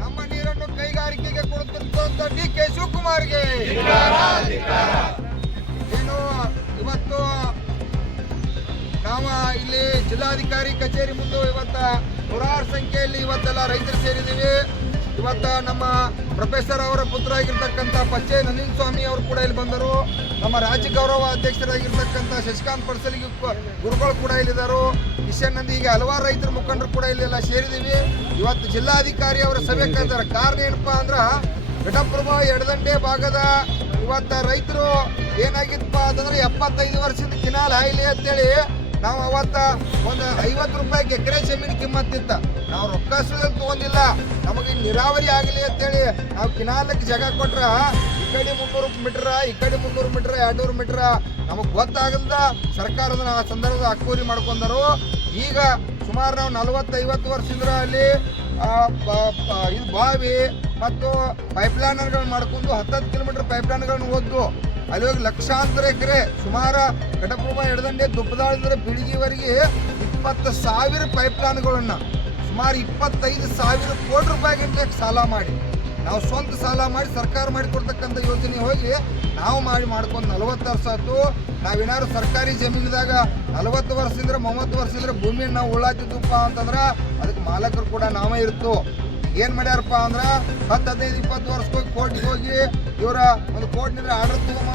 ನಮ್ಮ ನೀರನ್ನು ಕೈಗಾರಿಕೆಗೆ ಕೊಡುತ್ತಿರುವಂತ ಡಿ ಕೆ ಶಿವಕುಮಾರ್ಗೆ. ಏನು, ಇವತ್ತು ನಾವು ಇಲ್ಲಿ ಜಿಲ್ಲಾಧಿಕಾರಿ ಕಚೇರಿ ಮುಂದೆ ಇವತ್ತ ನೂರಾರು ಸಂಖ್ಯೆಯಲ್ಲಿ ಇವತ್ತೆಲ್ಲ ರೈತರು ಸೇರಿದ್ದೀವಿ. ಇವತ್ತ ನಮ್ಮ ಪ್ರೊಫೆಸರ್ ಅವರ ಪುತ್ರ ಆಗಿರ್ತಕ್ಕಂಥ ಪಚ್ಚೆ ನಂದಿನ ಸ್ವಾಮಿ ಅವರು ಕೂಡ ಇಲ್ಲಿ ಬಂದರು. ನಮ್ಮ ರಾಜ್ಯ ಗೌರವ ಅಧ್ಯಕ್ಷರಾಗಿರ್ತಕ್ಕಂಥ ಶಶಿಕಾಂತ್ ಪಡ್ಸಲಿಗೆ ಗುರುಗಳು ಕೂಡ ಇಲ್ಲಿದ್ದಾರೆ. ಕಿಶನ್ ನಂದಿ, ಹೀಗೆ ಹಲವಾರು ರೈತರ ಮುಖಂಡರು ಕೂಡ ಇಲ್ಲೆಲ್ಲ ಸೇರಿದ್ದೀವಿ. ಇವತ್ತು ಜಿಲ್ಲಾಧಿಕಾರಿ ಅವರ ಸಭೆ ಕರೆದಾರೆ ಕಾರಣ ಏನಪ್ಪಾ ಅಂದ್ರೆ, ಘಟಪ್ರಭಾ ಎಡದಂಡೆ ಭಾಗದ ಇವತ್ತ ರೈತರು ಏನಾಗಿತ್ತಪ್ಪ ಅಂತಂದ್ರೆ ಎಪ್ಪತ್ತೈದು ವರ್ಷದ ಕಿನಾಲ್ ಹಾಯ್ಲಿ ಅಂತೇಳಿ ನಾವು ಅವತ್ತ ಒಂದು ಐವತ್ತು ರೂಪಾಯಿಗೆ ಎಕರೆ ಜಮೀನು ಕಿಮ್ಮತ್ತಿತ್ತ ನಾವು ರೊಕ್ಕ ಸುಳ್ಳು ತಗೊಂಡಿಲ್ಲ. ನಮಗೆ ನೀರಾವರಿ ಆಗಲಿ ಅಂತೇಳಿ ನಾವು ಕಿನಾಲಕ್ಕೆ ಜಾಗ ಕೊಟ್ರ ಈ ಕಡೆ ಮುನ್ನೂರು ಮೀಟ್ರ, ಈ ಕಡೆ ಮುನ್ನೂರು ಮೀಟ್ರ, ಎರಡ್ನೂರು ಮೀಟ್ರ ನಮಗೆ ಗೊತ್ತಾಗಲ್ದ. ಸರ್ಕಾರದ ಆ ಸಂದರ್ಭದ ಅಕ್ಕೂರಿ ಮಾಡ್ಕೊಂಡರು. ಈಗ ಸುಮಾರು ನಾವು ನಲವತ್ತೈವತ್ತು ವರ್ಷದಿಂದ ಅಲ್ಲಿ ಇದು ಬಾವಿ ಮತ್ತು ಪೈಪ್ಲೈನ್ಗಳನ್ನು ಮಾಡ್ಕೊಂಡು ಹತ್ತತ್ತು ಕಿಲೋಮೀಟರ್ ಪೈಪ್ಲೈನ್ಗಳನ್ನು ಓದ್ದು ಅಲ್ಲಿ ಹೋಗಿ ಲಕ್ಷಾಂತರ ಎಕರೆ, ಸುಮಾರು ಘಟಪ್ರಭಾ ಎಡದಂಡೆ ದುಬ್ಬದಾಳಿಂದ ಬಿಳಿಗಿವರೆಗೆ ಇಪ್ಪತ್ತು ಸಾವಿರ ಪೈಪ್ಲೈನ್ಗಳನ್ನು ಸುಮಾರು ಇಪ್ಪತ್ತೈದು ಸಾವಿರ ಕೋಟಿ ರೂಪಾಯಿ ಗಂಟೆ ಸಾಲ ಮಾಡಿ. ನಾವು ಸ್ವಂತ ಸಾಲ ಮಾಡಿ ಸರ್ಕಾರ ಮಾಡಿಕೊಡ್ತಕ್ಕಂಥ ಯೋಜನೆ ಹೋಗಿ ನಾವು ಮಾಡಿ ಮಾಡ್ಕೊಂಡು ನಲವತ್ತು ವರ್ಷ ಆಯ್ತು. ನಾವೇನಾದ್ರು ಸರ್ಕಾರಿ ಜಮೀನಿದಾಗ ನಲವತ್ತು ವರ್ಷದಿಂದ ಮೂವತ್ತು ವರ್ಷದಿಂದ ಭೂಮಿಯನ್ನು ನಾವು ಉಳ್ಳಾತಿದ್ವಪ್ಪ ಅಂತಂದ್ರೆ ಅದಕ್ಕೆ ಮಾಲಕರು ಕೂಡ ನಾವೇ ಇರ್ತು ಏನು ಮಾಡ್ಯಾರಪ್ಪ ಅಂದ್ರೆ ಹತ್ತು ಹದಿನೈದು ಇಪ್ಪತ್ತು ವರ್ಷಕ್ಕೆ ಹೋಗಿ ಕೋರ್ಟ್ಗೆ ಹೋಗಿ ಇವರ ಒಂದು ಕೋರ್ಟ್ನಿಂದ ಆರ್ಡರ್ ತಗೊಂಬಂದು